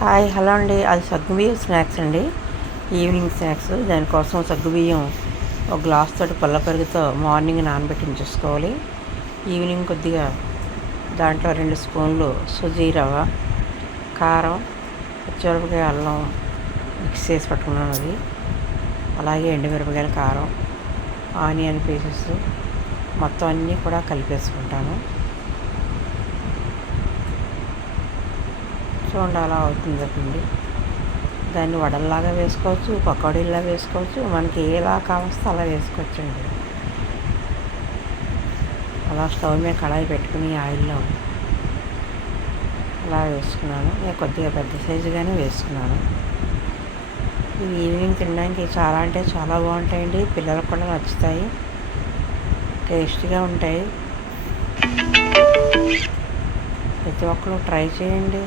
Hi hello అండి. అది సగ్గుబియ్యం స్నాక్స్ అండి. Evening snacks. దానికోసం సగ్గుబియ్యం ఒక గ్లాస్ తోటి పుల్ల పెరుగుతో మార్నింగ్ నానబెట్టి చూసుకోవాలి. ఈవినింగ్ కొద్దిగా దాంట్లో రెండు స్పూన్లు సుజీ రవ్వ కారం పచ్చిమిరపకాయ అల్లం మిక్స్ చేసి పట్టుకున్నాను అది. అలాగే ఎండుమిరపకాయల కారం ఆనియన్ పీసెస్ మొత్తం అన్నీ కూడా కలిపేసుకుంటాను. చూడండి అలా అవుతుంది పిండి. దాన్ని వడల్లాగా వేసుకోవచ్చు పకోడీలా వేసుకోవచ్చు మనకి ఎలా కావస్తే అలా వేసుకోవచ్చండి. అలా స్టవ్ మీద కళాయి పెట్టుకుని ఆయిల్లో అలా వేసుకున్నాను. నేను కొద్దిగా పెద్ద సైజుగానే వేసుకున్నాను. ఇవి ఈవినింగ్ తినడానికి చాలా అంటే చాలా బాగుంటాయండి. పిల్లలకు కూడా నచ్చుతాయి. టేస్టీగా ఉంటాయి. ప్రతి ఒక్కరు ట్రై చేయండి.